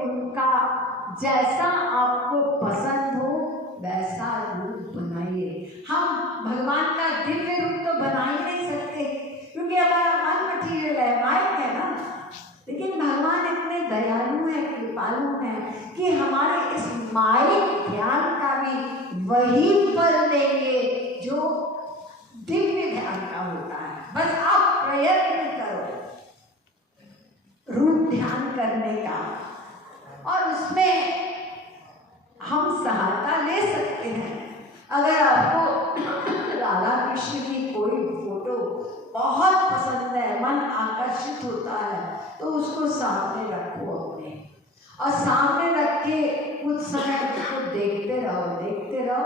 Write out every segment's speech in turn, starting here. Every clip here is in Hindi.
उनका जैसा आपको पसंद हो वैसा रूप बनाइए। हम भगवान का दिव्य रूप तो बना ही नहीं सकते क्योंकि हमारा मन मटीरियल है, माइक है ना, लेकिन भगवान इतने दयालु हैं, कृपालु हैं कि हमारे इस माइक ध्यान का भी वही फल देंगे जो दिव्य ध्यान का होता है। बस आप प्रयत्न करो रूप ध्यान करने का, और उसमें हम सहायता ले सकते हैं। अगर आपको राधा कृष्ण की कोई फोटो बहुत पसंद है, मन आकर्षित होता है, तो उसको सामने रखो अपने, और सामने रख के कुछ समय उसको देखते रहो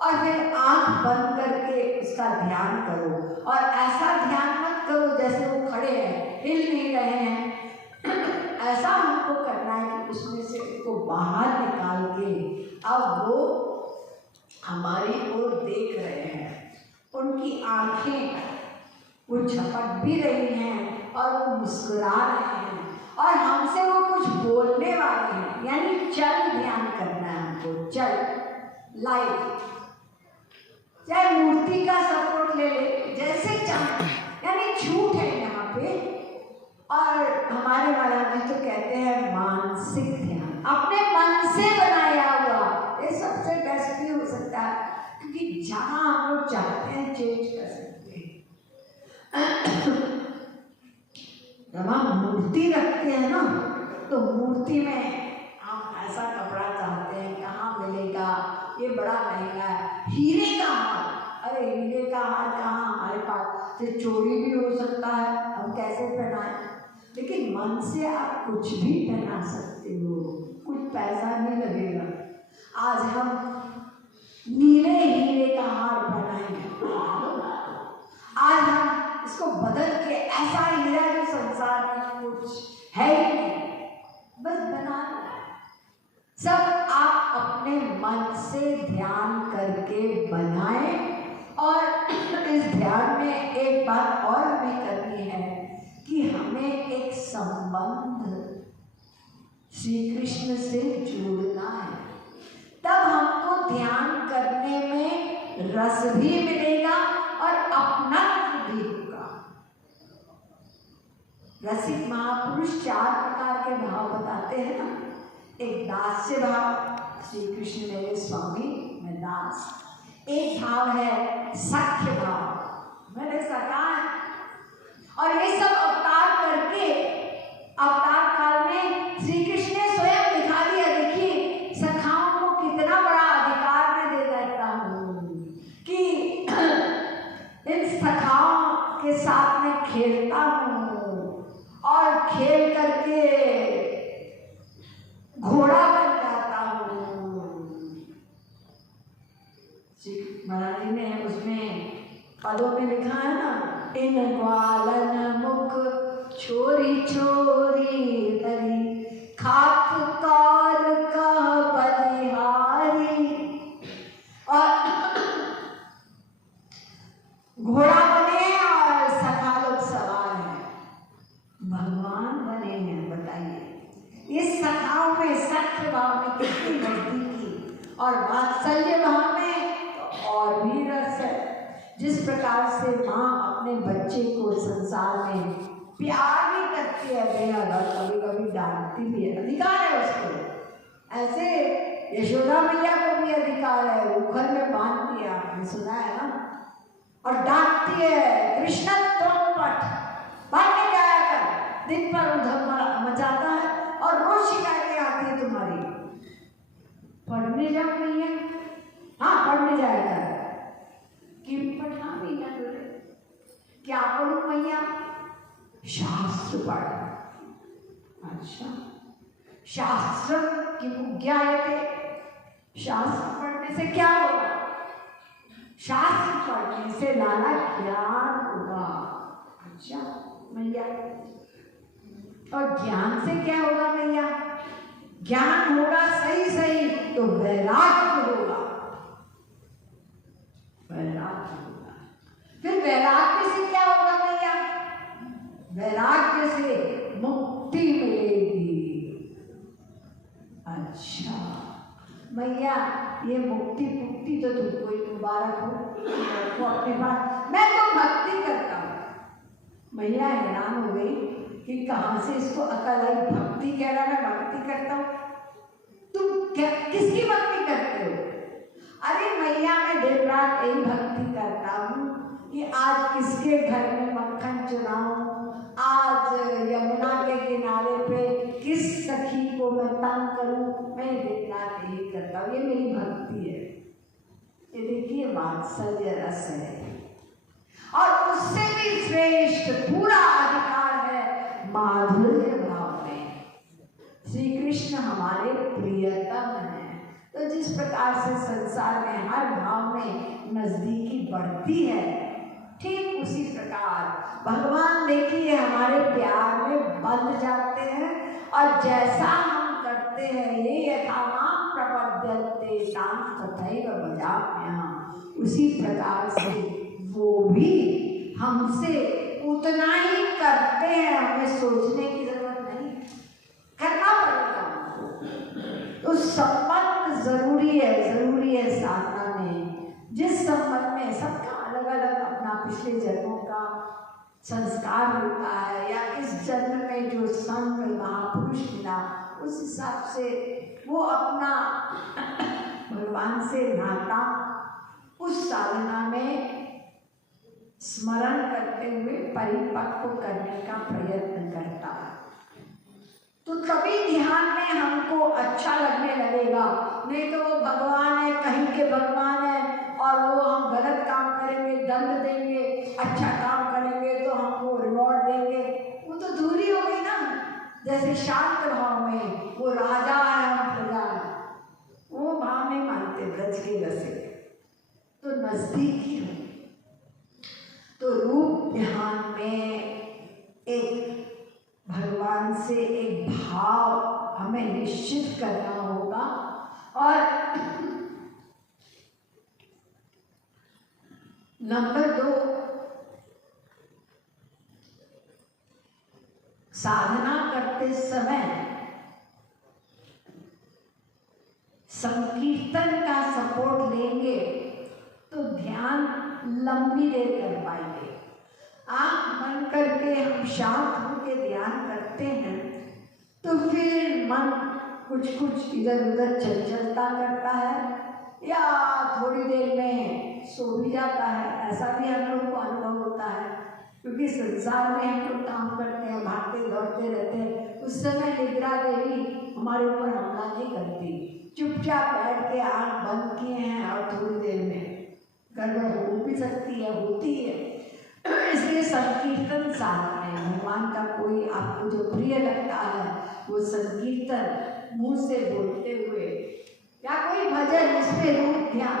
और फिर आंख बंद करके उसका ध्यान करो। और ऐसा ध्यान मत करो जैसे वो खड़े हैं, हिल नहीं रहे हैं। ऐसा हमको करना है कि उसमें से उसको बाहर निकाल के अब वो हमारी ओर देख रहे हैं, उनकी आंखें वो झपक भी रही हैं और वो मुस्कुरा रहे हैं और हमसे वो कुछ बोलने वाले हैं। यानी चल ध्यान करना है हमको, चल लाइव, चाहे मूर्ति का सपोर्ट ले ले जैसे चाहे, यानी छूट है यहाँ पे। और हमारे महाराज जी तो कहते हैं मानसिक ध्यान, अपने मन से बनाया हुआ, ये सबसे बेस्ट भी हो सकता है क्योंकि जहाँ हम लोग चाहते हैं चेंज कर सकते हैं। जब हम मूर्ति रखते हैं ना, तो मूर्ति में हम ऐसा कपड़ा चाहते हैं, कहाँ मिलेगा, ये बड़ा महंगा है, हीरे का हार, अरे हीरे का हार कहाँ हमारे पास, से चोरी भी हो सकता है, हम कैसे पहनाएं। लेकिन मन से आप कुछ भी पहना सकते हो, कुछ पैसा नहीं लगेगा। आज हम नीले हीरे का हार बनाएंगे, आज हम इसको बदल के ऐसा हीरा जो संसार में कुछ है ही नहीं, बस बना लो। सब आप अपने मन से ध्यान करके बनाएं। और इस ध्यान में एक बात और हमें करनी है कि हमें एक संबंध श्री कृष्ण से जोड़ना है, तब हमको ध्यान करने में रस भी मिलेगा और अपनात्व भी होगा। रसिक महापुरुष 4 प्रकार के भाव बताते हैं ना। एक दास्य भाव, श्री कृष्ण मेरे स्वामी मैं दास। एक भाव है सख्य भाव, मैंने सखा है। और ये सब अवतार करके अवतार काल में श्री कृष्ण ने स्वयं दिखा दिया, देखिए सखाओं को कितना बड़ा अधिकार मैं दे देता हूँ कि इन सखाओं के साथ मैं खेलता हूँ और खेल करके घोड़ा बन जाता हूँ। महाराज जी ने उसमें पदों में लिखा है ना, इन ग्वालन मुख छोरी छोरी तरी खाक कार का बलिहारी। और घोड़ा बने और सखा लोग सवार हैं, भगवान बने हैं। बताइए इस सखाओं में सख्य भाव में कितनी नजदीकी, और वात्सल्य भाव में तो और भी रस है। जिस प्रकार से माँ अपने बच्चे को संसार में प्यार भी करती है बेहद और कभी कभी डांटती भी है, अधिकार है उसको। ऐसे यशोदा मैया को भी अधिकार है, उखल में बांध दिया, आपने सुना है ना, और डांटती है कृष्ण तुम पट पढ़ के जाया कर, दिन पर उधम मचाता है और रोज शिकायतें आती है तुम्हारी। पढ़ने जाओ नहीं है, हाँ पढ़ने जाएगा कि पढ़ावी ना करे, क्या पढ़ूं मैया, शास्त्र पढ़। अच्छा शास्त्र की ज्ञायते, शास्त्र पढ़ने से क्या होगा, शास्त्र पढ़ने से लाला ज्ञान होगा। अच्छा मैया, और ज्ञान से क्या होगा मैया, ज्ञान होगा सही सही तो वैराग्य होगा, वैराग्य होगा। फिर वैराग्य से क्या होगा मैया, वैराग्य से मुक्ति मिलेगी। अच्छा मैया ये मुक्ति मुक्ति तो तुमको ही मुबारक हो, वो अपने पास, मैं तो भक्ति करता हूँ। मैया हैरान हो गई कि कहाँ से इसको अकल आई, भक्ति कह रहा मैं भक्ति करता हूँ, तुम क्या किसकी भक्ति करते हो? अरे मैया मैं दिन रात यही भक्ति करता हूँ कि आज किसके घर में मक्खन चुराऊं, आज यमुना के किनारे पे किस सखी को मैं तंग करूं, मैं दिन रात यही करता हूँ, ये मेरी भक्ति है। ये देखिए वात्सल्य रस है, और उससे भी श्रेष्ठ पूरा अधिकार है माधुर्य भाव में। श्री कृष्ण हमारे प्रियतम है, तो जिस प्रकार से संसार में हर भाव में नजदीकी बढ़ती है, ठीक उसी प्रकार भगवान देखिए हमारे प्यार में बंध जाते हैं, और जैसा हम करते हैं ये यथा मां प्रपद्यन्ते तां तथैव भजाम्यहम्, उसी प्रकार से वो भी हमसे उतना ही करते हैं, हमें सोचने की जरूरत नहीं, करना पड़ेगा हमको। तो संबंध जरूरी है साधना में। जिस संबंध में सबका अलग अलग अपना पिछले जन्मों का संस्कार होता है, या इस जन्म में जो संत महापुरुष मिला उस हिसाब से वो अपना भगवान से नाता उस साधना में स्मरण करते हुए परिपक्व करने का प्रयत्न करता है। तो तभी ध्यान में हमको अच्छा लगने लगेगा, नहीं तो वो भगवान है, कहीं के भगवान है, और वो हम गलत काम करेंगे दंड देंगे, अच्छा काम करेंगे तो हमको रिवॉर्ड देंगे, वो तो दूरी हो गई ना। जैसे शांत भाव में वो राजा है हम प्रजा है, वो भाव नहीं मानते ब्रज के रसिक, तो नजदीकी हो। तो रूप ध्यान में एक भगवान से एक भाव हमें निश्चित करना होगा, और नंबर 2, साधना करते समय संकीर्तन का सपोर्ट लेंगे तो ध्यान लंबी देर कर पाएंगे। आँख बंद करके हम शांत होकर ध्यान करते हैं तो फिर मन कुछ कुछ इधर उधर चंचलता करता है, या थोड़ी देर में सो भी जाता है। ऐसा भी हम लोग को अनुभव होता है, क्योंकि संसार में हम लोग काम करते हैं, भागते दौड़ते रहते हैं। उस समय निद्रा देवी हमारे ऊपर हमला नहीं करती, चुपचाप बैठ के आँख बंद किए हैं और थोड़ी देर में गड़बड़ हो भी सकती है, होती है। इसलिए संकीर्तन साधना है। भगवान का कोई आपको जो प्रिय लगता है वो संकीर्तन मुंह से बोलते हुए, या कोई भजन जिसमें रूप ध्यान,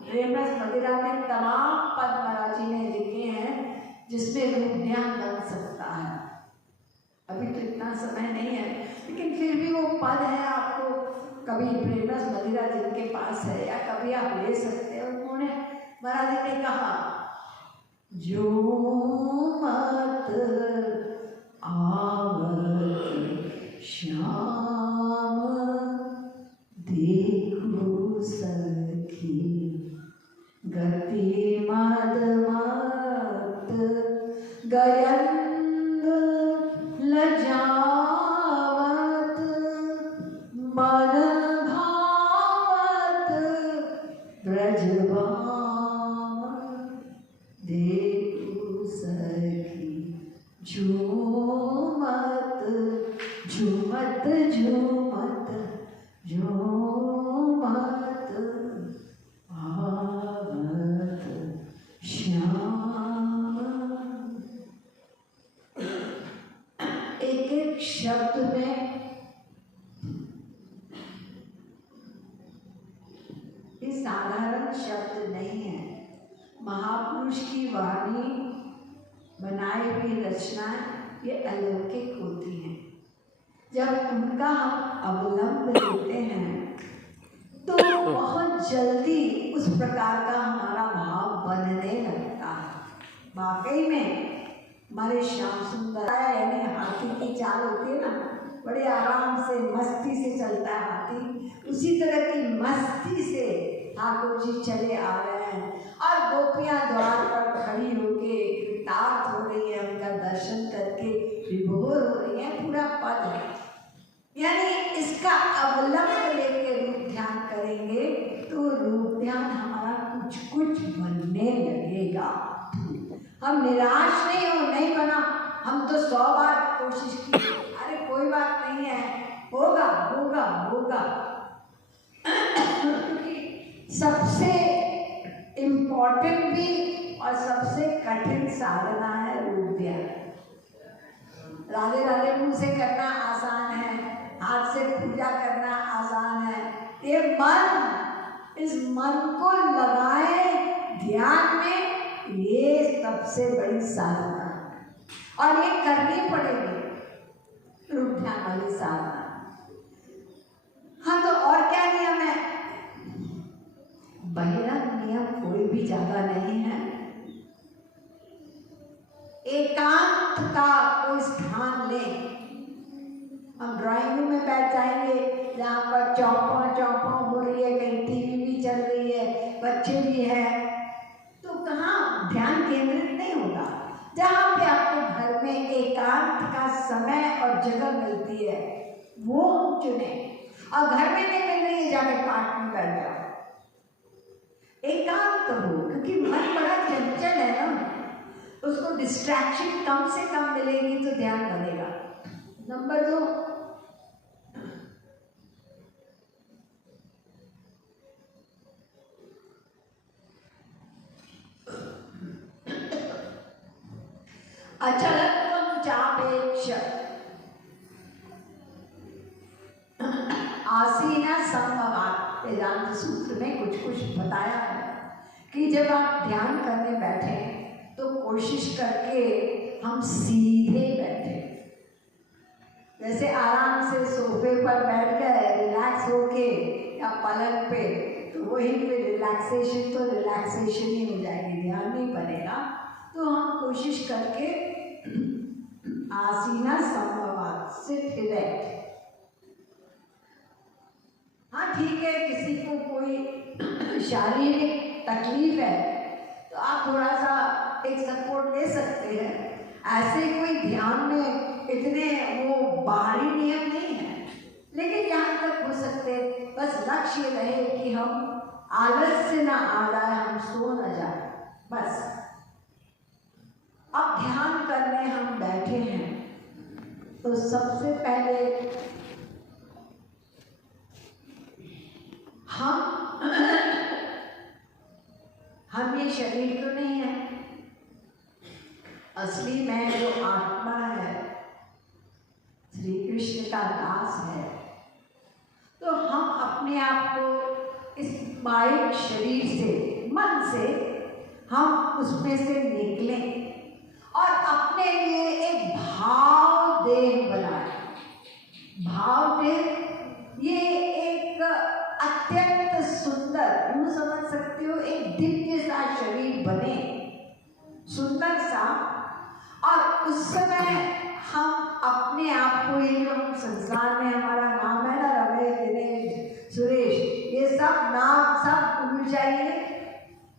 प्रेमरस मदिरा में तमाम पद महाराज जी ने लिखे हैं जिसमें रूप ध्यान बन सकता है। अभी तो इतना समय नहीं है, लेकिन फिर भी वो पद है, आपको कभी प्रेमरस मदिरा जिनके पास है या कभी आप ले सकते हैं। उन्होंने महाराज जी ने कहा, जो मत आवत श्याम देखो सखी, गति मद मत गयंद लजावत, मन भावत ब्रजबाम देखो सखी, झूमत झूमत झूमत झूमत आवत श्याम। एक एक शब्द में ये साधारण शब्द नहीं है, महापुरुष की वाणी बनाई हुई रचनाएं ये अलौकिक होती हैं। जब उनका हम अवलंब लेते हैं तो बहुत जल्दी उस प्रकार का हमारा भाव बनने लगता है। वाकई में हमारे श्याम सुंदर यानी हाथी की चाल होती है ना, बड़े आराम से मस्ती से चलता है हाथी, उसी तरह की मस्ती से ठाकुर जी चले आ रहे हैं और गोपियां द्वार पर खड़ी होके कृतार्थ हो रही है, उनका दर्शन करके विभोर हो रही है। पूरा पद है, यानी इसका अवलंब लेके रूप ध्यान करेंगे तो रूप ध्यान हमारा कुछ कुछ बनने लगेगा। हम निराश नहीं बना, हम तो 100 बार कोशिश की, अरे कोई बात नहीं है, होगा होगा होगा। क्योंकि सबसे इम्पोर्टेंट भी और सबसे कठिन साधना है रूप ध्यान। राधे राधे मुंह से करना आसान है, हाथ से पूजा करना आसान है, ये इस मन को लगाए ध्यान में, ये सबसे बड़ी साधना है और ये करनी पड़ेगी रूप ध्यान वाली साधना। हाँ, तो और क्या नियम है? बहिरंग नियम कोई भी ज्यादा नहीं है। एकांत का कोई स्थान ले। हम ड्राइंग रूम में बैठ जाएंगे जहाँ पर चौपा हो रही है, कहीं टीवी भी चल रही है, बच्चे भी हैं, तो कहाँ ध्यान केंद्रित नहीं होगा। जहाँ पे आपको घर में एकांत का समय और जगह मिलती है वो चुने, और घर में नहीं मिल रही है जाके पार्क में बैठ जाओ। एकांत हो, क्योंकि मन बड़ा चंचल है ना, उसको डिस्ट्रैक्शन कम से कम मिलेगी तो ध्यान बनेगा। नंबर 2, अचलत्वं चापेक्ष आसीना संभवात्। वेदांत सूत्र में कुछ बताया है कि जब आप ध्यान करने बैठे तो कोशिश करके हम सीधे बैठे, जैसे आराम से सोफे पर बैठ गए रिलैक्स होके या पलंग पे, तो वहीं पे रिलैक्सेशन तो रिलैक्सेशन ही हो जाएगी, ध्यान नहीं बनेगा। तो हम कोशिश करके आसीना संभवात्, सिट इरेक्ट। हाँ ठीक है, किसी को कोई शारीरिक तकलीफ है तो आप थोड़ा सा एक सपोर्ट ले सकते हैं। ऐसे कोई ध्यान में इतने वो बाहरी नियम नहीं है, लेकिन यहाँ तक हो सकते, बस लक्ष्य रहे कि हम आलस से ना आ जाए, हम सो न जाए, बस। अब ध्यान करने हम बैठे हैं तो सबसे पहले हम ये शरीर तो नहीं है, असली मैं जो आत्मा है, श्री कृष्ण का दास है, तो हम अपने आप को इस माइक शरीर से, मन से, हम उसमें से निकलें और अपने लिए एक भाव देह बनाए। भाव देह ये एक अत्यंत सुंदर, यूं समझ सकते हो, एक दिव्य सा शरीर बने, सुंदर सा। और उस समय हम अपने आप को, ये जो संसार में हमारा नाम है ना, रमेश, दिनेश, सुरेश, ये सब नाम सब भूल जाइए।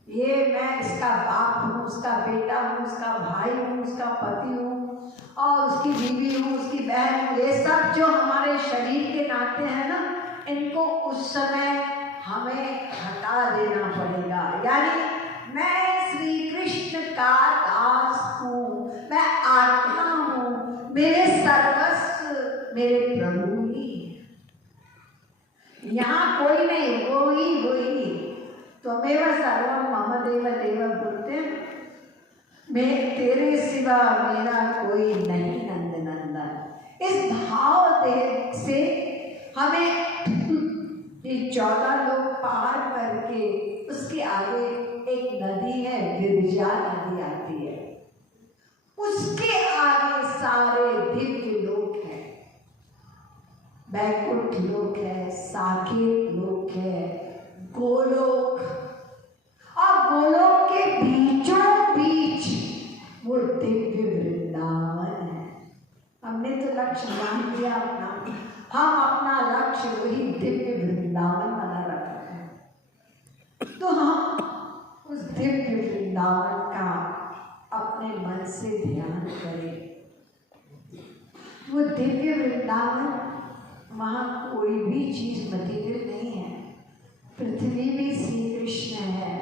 ये मैं इसका बाप हूँ, उसका बेटा हूँ, उसका भाई हूँ, उसका पति हूँ और उसकी बीवी हूँ, उसकी बहन हूँ, ये सब जो हमारे शरीर के नाते हैं ना, इनको उस समय हमें हटा देना पड़ेगा। यानी मैं श्री कृष्ण का दास हूँ, मैं आत्मा हूँ, मेरे सर्वस्व मेरे प्रभु ही। यहाँ कोई नहीं, वो ही त्वमेव सर्वम मम देव देव बोलते, मैं तेरे सिवा मेरा कोई नहीं नंद नंदन। इस भाव से हमें ये 14 लोग पार करके उसके आगे एक नदी है, गिरिजा नदी आती है, उसके आगे सारे दिव्य लोक हैं, बैकुंठ लोक है, साकेत लोक है, गोलोक, और गोलोक के बीचों बीच वो दिव्य वृंदावन है। हमने तो लक्ष्य मान लिया अपना, हम अपना लक्ष्य वही दिव्य वृंदावन वृंदावन बना रखा है। तो हम उस दिव्य वृंदावन का अपने मन से ध्यान करें। वो दिव्य वृंदावन, वहाँ कोई भी चीज मटेरियल नहीं है। पृथ्वी भी श्री कृष्ण है,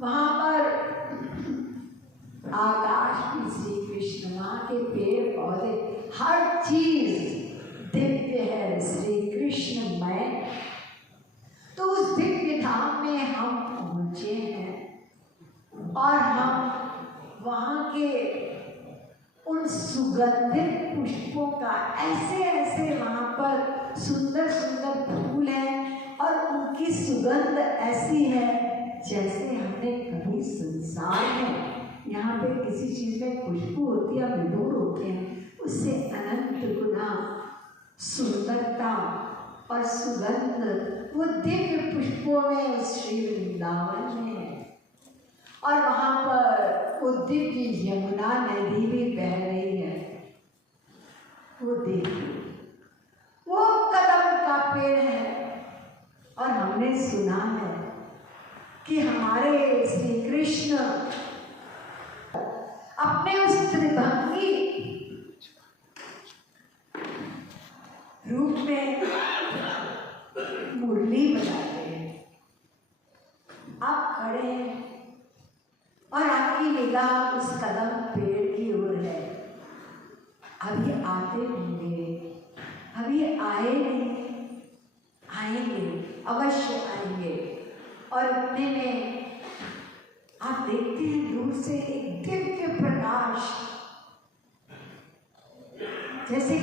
वहाँ पर आकाश भी श्री कृष्ण, वहाँ के पेड़ पौधे, हर चीज दिव्य है, श्री कृष्णमय। तो उस दिव्य धाम में हम पहुँचे हैं और हम वहाँ के उन सुगंधित पुष्पों का, ऐसे ऐसे वहाँ पर सुंदर सुंदर फूल हैं और उनकी सुगंध ऐसी है जैसे हमने कभी संसार में, यहाँ पे किसी चीज़ में खुशबू होती है, विदूर होते हैं, उससे अनंत गुना सुंदरता और सुगंध वो दिव्य पुष्पों में उस श्री वृंदावन में है। और वहाँ पर वो दिव्य यमुना नदी भी बह रही है। वो देखिए, वो कदम का पेड़ है और हमने सुना है कि हमारे श्री कृष्ण अपने उस त्रिभंगी रूप में मुरली बजाते हैं। आप खड़े हैं और आपकी निगाह उस कदम पेड़ की ओर है। अभी आते होंगे, अभी आए नहीं, आएंगे, अवश्य आएंगे। और इतने में आप देखते हैं दूर से एक दिव्य प्रकाश जैसे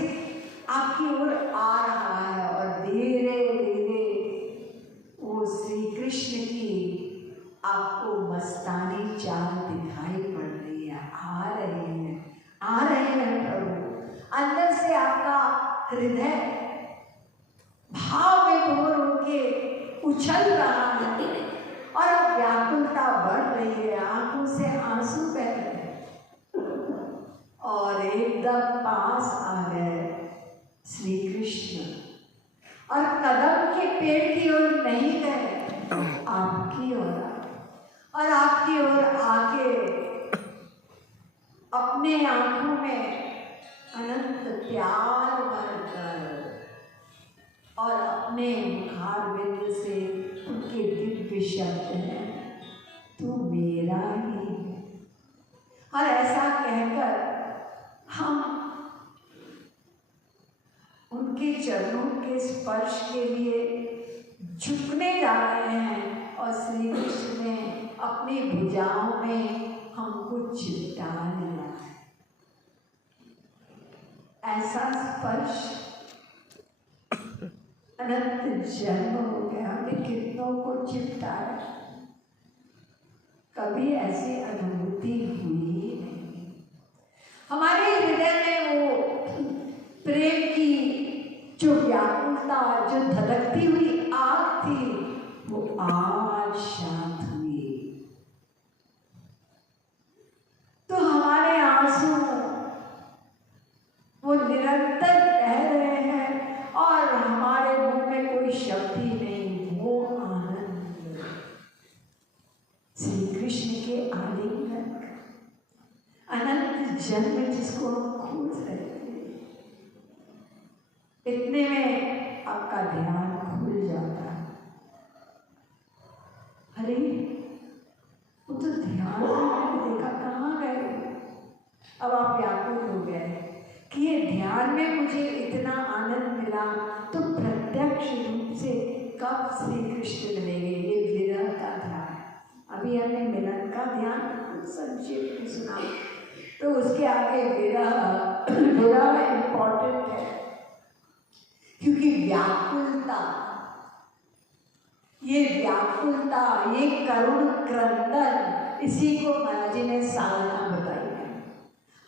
आपकी ओर आ रहा है और धीरे धीरे वो श्री कृष्ण की आपको मस्तानी चाल दिखाई पड़ रही है। आ रहे हैं प्रभु। अंदर से आपका हृदय भाव विभोर होके उछल रहा है और अब व्याकुलता बढ़ रही है, आंखों से आंसू बह रहे हैं और एकदम पास आ गए श्री कृष्ण और कदम के पेड़ की ओर नहीं गए, आपकी ओर और आपकी ओर आके अपने आंखों में अनंत प्यार भरकर और अपने मुखारविंद से उनके दिव्य शब्द हैं, तू मेरा ही है। और ऐसा कहकर हम उनके चरणों के स्पर्श के लिए झुकने जा रहे हैं और श्री कृष्ण ने अपनी भुजाओं में हमको चिपटा लिया है। ऐसा स्पर्श अनंत जन्म हो गया, हमने कितनों को चिपटाया, कभी ऐसी अनुभूति हुई ही नहीं। हमारे हृदय में वो प्रेम की जो व्याकुलता, जो धधकती हुई आग थी, वो आज शांत हुई। तो हमारे आंसू वो निरंतर बह रहे हैं और हमारे मुंह में कोई शब्द ही नहीं, वो आनंद श्री कृष्ण के आलिंगन का अनंत जन्म जिसको हम खोज रहे थे। इतने में आपका ध्यान खुल जाता है। अरे वो तो ध्यान मैंने देखा कहाँ गए। अब आप व्याकुल हो गए कि ये ध्यान में मुझे इतना आनंद मिला, तो प्रत्यक्ष रूप से कब श्री कृष्ण मिलेंगे। ये विरह का ध्यान, अभी हमने मिलन का ध्यान संक्षेप में सुना, तो उसके आगे विरह इम्पोर्टेंट है, क्योंकि व्याकुलता, ये व्याकुलता, ये करुण क्रंदन, इसी को महाराज जी ने साधना बताई है।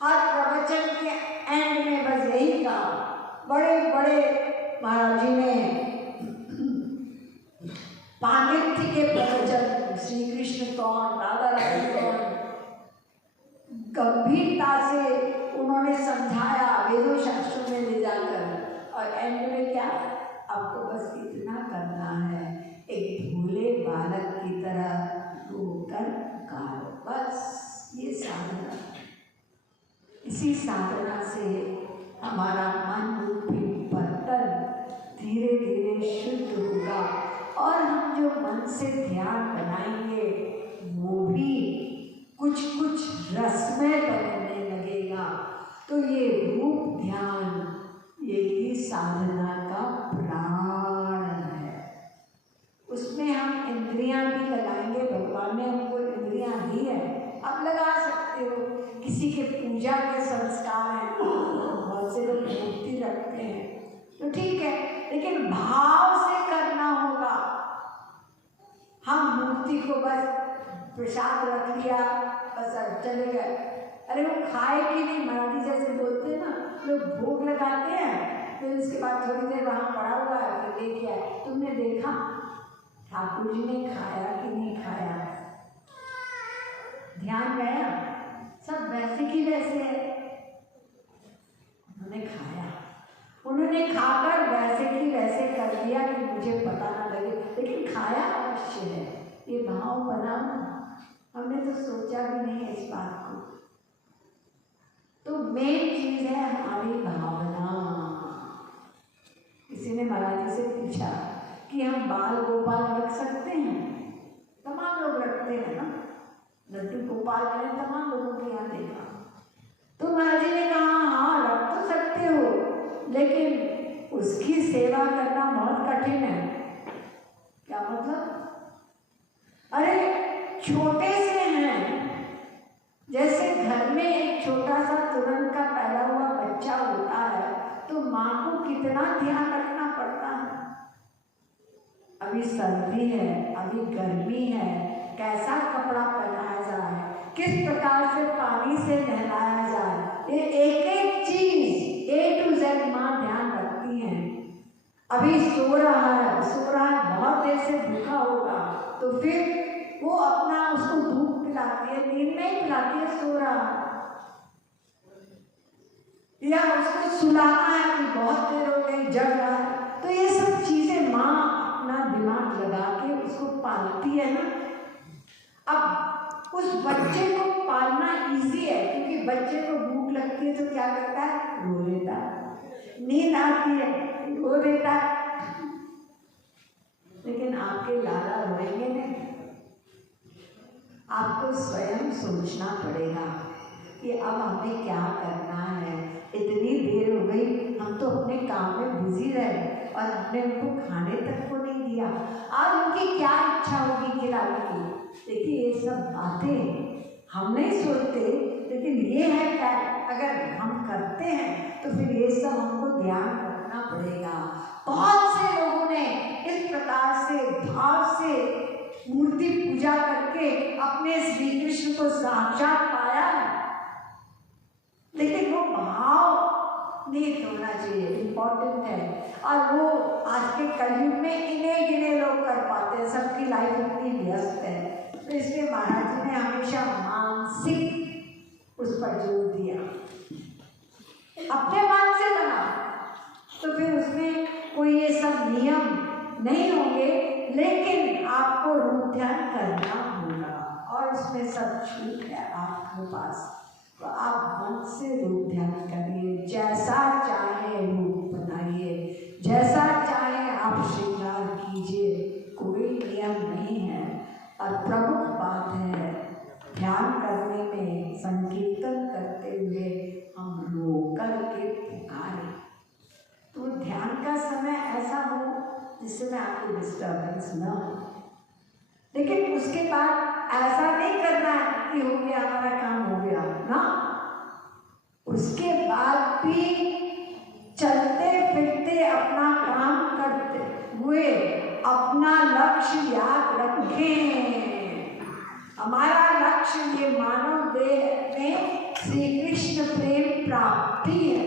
हर प्रवचन के एंड में बस यही कहा, बड़े बड़े महाराज जी ने पांडित्य के प्रवचन, श्री कृष्ण कौन, राधा रानी कौन, गंभीरता से उन्होंने समझाया वेदों शास्त्रों में ले जाकर, और एंड में क्या, आपको बस इतना करना इसी साधना से हमारा मन रूपी बर्तन धीरे धीरे शुद्ध होगा और हम जो मन से ध्यान बनाएंगे वो भी कुछ कुछ रसमय बनने लगेगा। तो ये रूप ध्यान यही साधना का प्राण है। उसमें हम इंद्रियां भी लगाएंगे, भगवान ने हमको इंद्रियां दी है, आप लगा सकते हो। किसी के पूजा के संस्कार हैं, बहुत से लोग मूर्ति रखते हैं तो ठीक है, लेकिन भाव से करना होगा। हम मूर्ति को बस प्रसाद रख लिया बस चले गए, अरे वो खाए कि नहीं, मराठी जैसे बोलते हैं ना, लोग भोग लगाते हैं फिर उसके बाद थोड़ी देर वहाँ पड़ा हुआ है फिर लेके आए। तुमने देखा ठाकुर जी ने खाया कि नहीं खाया? ध्यान गया? सब वैसे की वैसे है। उन्होंने खाया, उन्होंने खाकर वैसे की वैसे कर दिया कि मुझे पता ना लगे, लेकिन खाया अवश्य है। ये भाव बना, हमने तो सोचा भी नहीं है इस बात को। तो मेन चीज है हमारी भावना। किसी ने महाराज से पूछा कि हम बाल गोपाल रख सकते हैं? तमाम लोग रखते हैं ना, लड्डू गोपाल मैंने तमाम लोगों के यहाँ देखा। तो महाराज जी ने कहा हाँ रख तो सकते हो, लेकिन उसकी सेवा करना बहुत कठिन है। क्या मतलब? अरे छोटे से हैं, जैसे घर में एक छोटा सा तुरंत का पैदा हुआ बच्चा होता है तो माँ को कितना ध्यान रखना पड़ता है। अभी सर्दी है, अभी गर्मी है, कैसा कपड़ा पहनाया जाए, किस प्रकार से पानी से नहलाया जाए, ये एक एक चीज A to Z माँ ध्यान रखती है। अभी सो रहा है, बहुत देर से भूखा होगा तो फिर वो अपना उसको दूध पिलाती है, नींद नहीं पिलाती है, सो रहा है, या उसको सुलाना है कि बहुत देर हो गई जग रहा है। तो ये सब चीजें माँ अपना दिमाग लगा के उसको पालती है ना। अब उस बच्चे को पालना इजी है, क्योंकि बच्चे को भूख लगती है तो क्या करता है? रो लेता है, नींद आती है रो देता है। लेकिन आपके लाला रोएंगे नहीं। आपको स्वयं सोचना पड़ेगा कि अब हमें क्या करना है। इतनी देर हो गई, हम तो अपने काम में बिजी रहे और हमने उनको खाने तक को नहीं दिया। आज उनकी क्या इच्छा होगी खिलाने की? देखिए ये सब बातें हम नहीं सोचते, लेकिन ये है क्या, अगर हम करते हैं तो फिर ये सब हमको ध्यान रखना पड़ेगा। बहुत से लोगों ने इस प्रकार से भाव से मूर्ति पूजा करके अपने श्री कृष्ण को साक्षात पाया है, लेकिन वो भाव नीत होना चाहिए, इम्पोर्टेंट है। और वो आज के कलयुग में इन्हें गिने लोग कर पाते हैं, सबकी लाइफ इतनी व्यस्त है। तो इसलिए महाराज जी ने हमेशा मानसिक उस पर जोर दिया। अपने मन से बना तो फिर उसमें कोई ये सब नियम नहीं होंगे, लेकिन आपको रूप ध्यान करना होगा और उसमें सब छूट है आपके पास। तो आप मन से रूप ध्यान करिए, जैसा चाहे रूप बनाइए, जैसा चाहे आप श्रृंगार कीजिए, कोई नियम नहीं है। और प्रमुख बात है ध्यान करने में, संकीर्तन करते हुए हम रोकर के पुकारें। तो ध्यान का समय ऐसा हो जिसमें आपको डिस्टर्बेंस न हो, लेकिन उसके बाद ऐसा नहीं करना है कि हो गया हमारा काम हो गया ना। उसके बाद भी चलते फिरते अपना काम करते हुए अपना लक्ष्य याद रखें। हमारा लक्ष्य ये मानव देह में श्री कृष्ण प्रेम प्राप्ति है,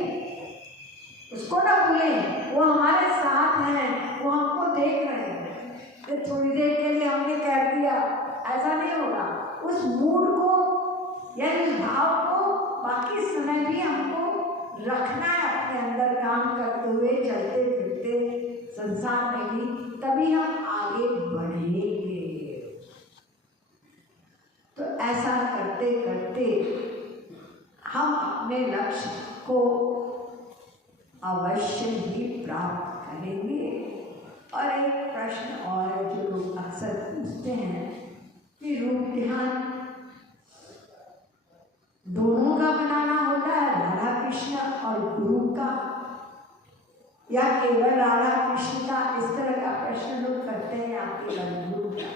उसको ना भूलें। वो हमारे साथ हैं, वो हमको देख रहे हैं। तो थोड़ी देर के लिए हमने कह दिया, ऐसा नहीं होगा। उस मूड को या उस भाव को बाकी समय भी हमको रखना है अपने अंदर, काम करते हुए, चलते फिरते संसार में भी, तभी हम आगे बढ़ेंगे। तो ऐसा करते करते हम अपने लक्ष्य को अवश्य ही प्राप्त करेंगे। और एक प्रश्न और है जो लोग अक्सर पूछते हैं कि रूप ध्यान दोनों का बनाना होता है, राधा कृष्ण और गुरु का, या केवल राधा कृष्ण का? इस तरह का प्रश्न लोग करते हैं, या केवल गुरु का?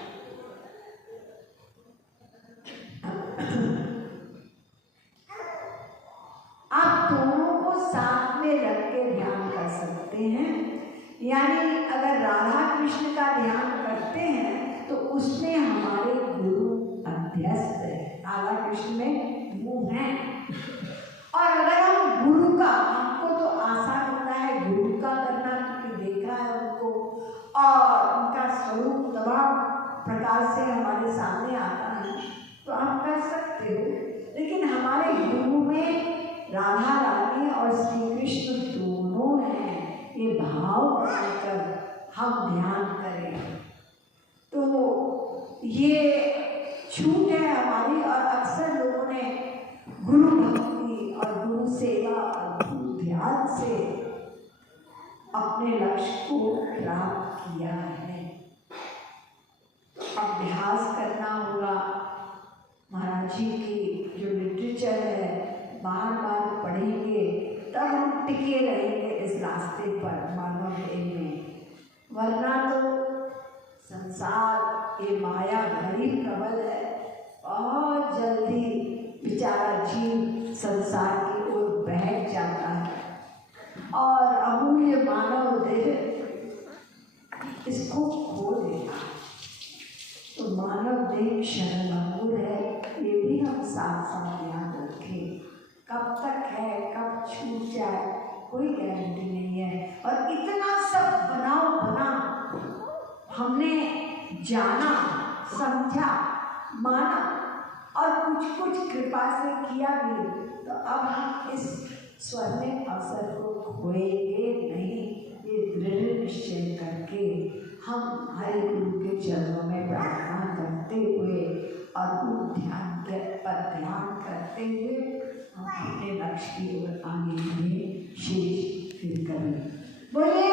आप दोनों को साथ में रख के ध्यान कर सकते हैं। यानी अगर राधा कृष्ण का ध्यान करते हैं तो उसमें हमारे गुरु अध्यस्त है, राधा कृष्ण में वो हैं। और अगर हम गुरु का, हमको तो आसान होता है गुरु का करना क्योंकि देखा है उनको और उनका स्वरूप तमाम प्रकार से हमारे सामने आता है, तो आप कर सकते हो। लेकिन हमारे गुरु में राधा रानी और श्री कृष्ण दोनों हैं, ये भाव बनाकर हम ध्यान करें तो ये छूट है हमारी। और अक्सर लोगों ने गुरु भक्ति और गुरु सेवा और गुरु ध्यान से अपने लक्ष्य को प्राप्त किया है। अभ्यास करना होगा। महाराज जी की जो लिटरेचर है बार बार पढ़ेंगे तब हम टिके रहेंगे इस रास्ते पर मानव देह में। वरना तो संसार ये माया बड़ी प्रबल है, बहुत जल्दी बेचारा जीव संसार की ओर बहक जाता है और अमूल्य मानव देह इसको खो देगा। तो मानव देह क्षणभंगुर है, ये भी हम साथ साथ याद रखें। कब तक है, कब छूट जाए कोई गारंटी नहीं है। और इतना सब बनाओ बना हमने जाना, समझा, माना और कुछ कुछ कृपा से किया भी, तो अब हम इस स्वर्णिम अवसर को खोएंगे नहीं। ये दृढ़ निश्चय करके हम हरि गुरु के चरणों में प्रार्थना करते हुए और गुरु ध्यान पर ध्यान करते हुए हम अपने लक्ष्य की ओर आगे बढ़े। शेष फिर करें। बोलिए